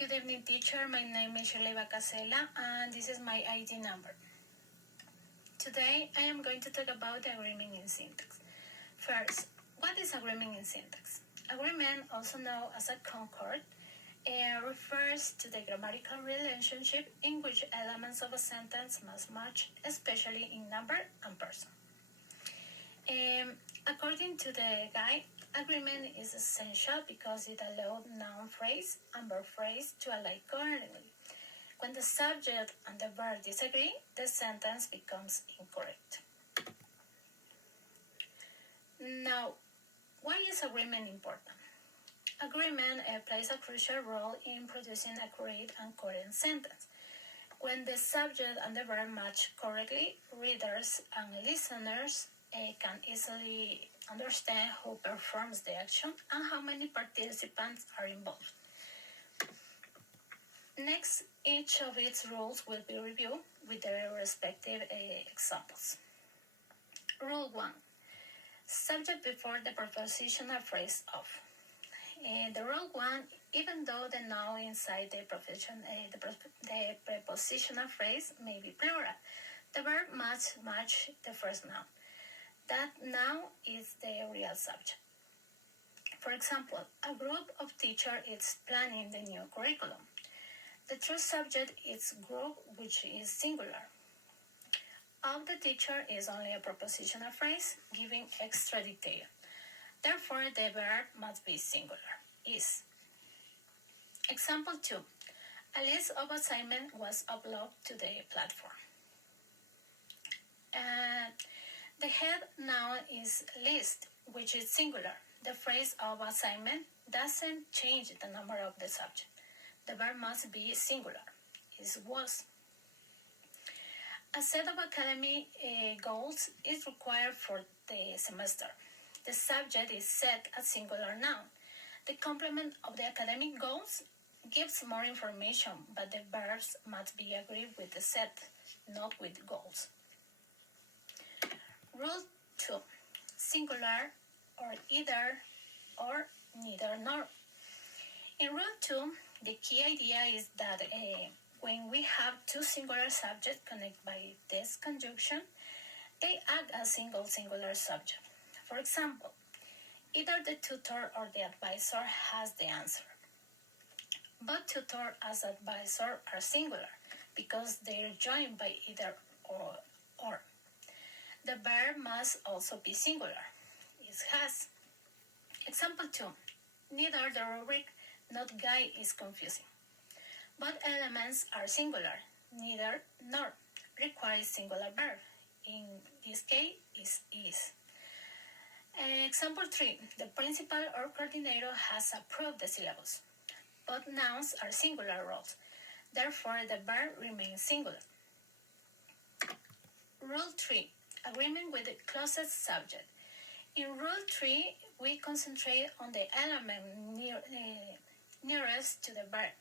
Good evening, teacher. My name is Shirley Bacasela, and this is my ID number. Today, I am going to talk about agreement in syntax. First, what is agreement in syntax? Agreement, also known as a concord, refers to the grammatical relationship in which elements of a sentence must match, especially in number and person. According to the guide, agreement is essential because it allows noun phrase and verb phrase to align coherently. When the subject and the verb disagree, the sentence becomes incorrect. Now, why is agreement important? Agreement plays a crucial role in producing a accurate and coherent sentence. When the subject and the verb match correctly, readers and listeners can easily understand who performs the action and how many participants are involved. Next, each of its rules will be reviewed with their respective examples. Rule 1. Subject before the prepositional phrase of. The rule 1, even though the noun inside the prepositional phrase may be plural, the verb must match the first noun. That noun is the real subject. For example, a group of teachers is planning the new curriculum. The true subject is group, which is singular. Of the teacher is only a prepositional phrase giving extra detail. Therefore, the verb must be singular. Is. Example 2. A list of assignments was uploaded to the platform. The head noun is list, which is singular. The phrase of assignment doesn't change the number of the subject. The verb must be singular. Is was. A set of academic goals is required for the semester. The subject is set as singular noun. The complement of the academic goals gives more information, but the verbs must be agreed with the set, not with goals. Rule 2. Singular or either or neither nor. In Rule 2, the key idea is that when we have two singular subjects connected by this conjunction, they act as singular subject. For example, either the tutor or the advisor has the answer. Both tutor as advisor are singular because they are joined by either or. The verb must also be singular. It has. Example 2. Neither the rubric nor guide is confusing. Both elements are singular. Neither nor requires singular verb. In this case, is. Example 3. The principal or coordinator has approved the syllabus. Both nouns are singular roles. Therefore, the verb remains singular. Rule 3. Agreement with the closest subject. In Rule 3, we concentrate on the element nearest to the verb,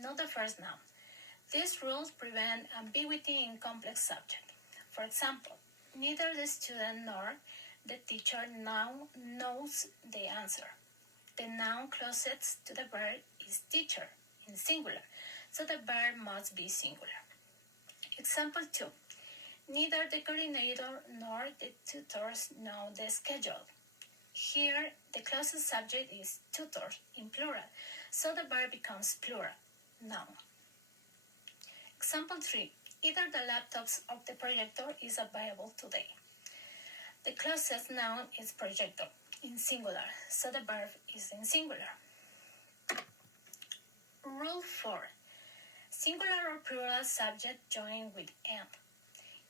not the first noun. These rules prevent ambiguity in complex subjects. For example, neither the student nor the teacher now knows the answer. The noun closest to the verb is teacher in singular, so the verb must be singular. Example 2. Neither the coordinator nor the tutors know the schedule. Here, the closest subject is tutor in plural, so the verb becomes plural, noun. Example 3. Either the laptops of the projector is available today. The closest noun is projector in singular, so the verb is in singular. Rule 4. Singular or plural subject join with and.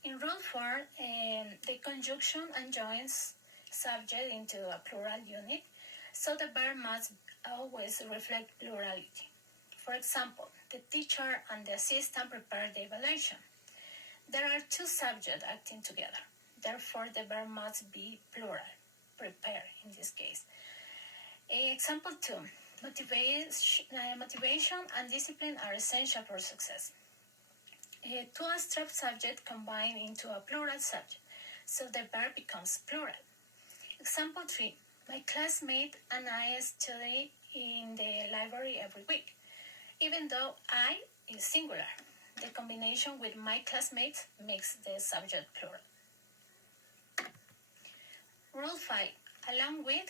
In Rule 4, the conjunction adjoins subject into a plural unit, so the verb must always reflect plurality. For example, the teacher and the assistant prepare the evaluation. There are two subjects acting together. Therefore, the verb must be plural, prepare in this case. Example 2. Motivation and discipline are essential for success. Two abstract subjects combine into a plural subject, so the verb becomes plural. Example 3. My classmate and I study in the library every week. even though I is singular. The combination with my classmates makes the subject plural. Rule 5. Along with,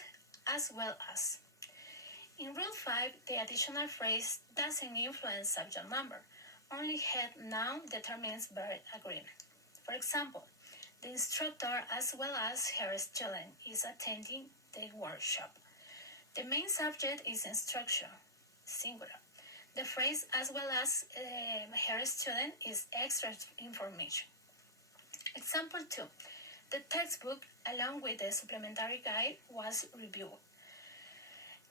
as well as. In Rule 5, the additional phrase doesn't influence subject number. Only head noun determines verb agreement. For example, the instructor as well as her student is attending the workshop. The main subject is instruction, singular. The phrase as well as her student is extra information. Example 2. The textbook along with the supplementary guide was reviewed.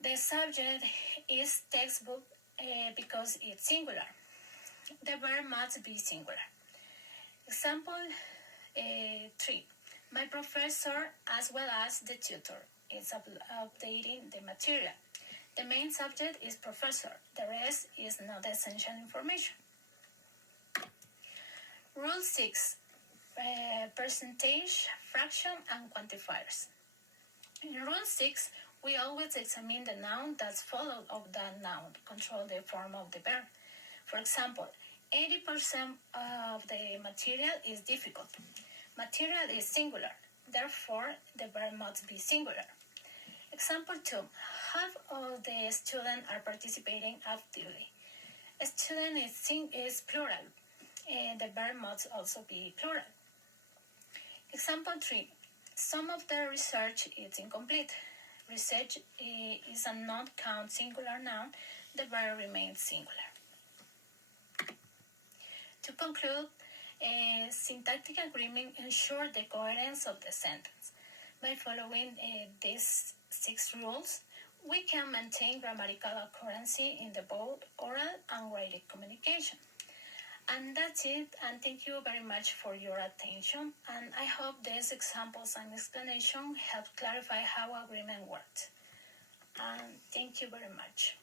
The subject is textbook because it's singular. The verb must be singular. Example 3. My professor as well as the tutor is updating the material. The main subject is professor. The rest is not essential information. Rule 6. Percentage, fraction, and quantifiers. In Rule 6, we always examine the noun that's followed of that noun, control the form of the verb. For example, 80% of the material is difficult. Material is singular, therefore the verb must be singular. Example 2. Half of the students are participating actively. A student is plural. The verb must also be plural. Example 3. Some of the research is incomplete. Research is a non-count singular noun. The verb remains singular. To conclude, syntactic agreement ensures the coherence of the sentence. By following these 6 rules, we can maintain grammatical accuracy in the both oral and written communication. And that's it, and thank you very much for your attention, and I hope these examples and explanation help clarify how agreement works. And thank you very much.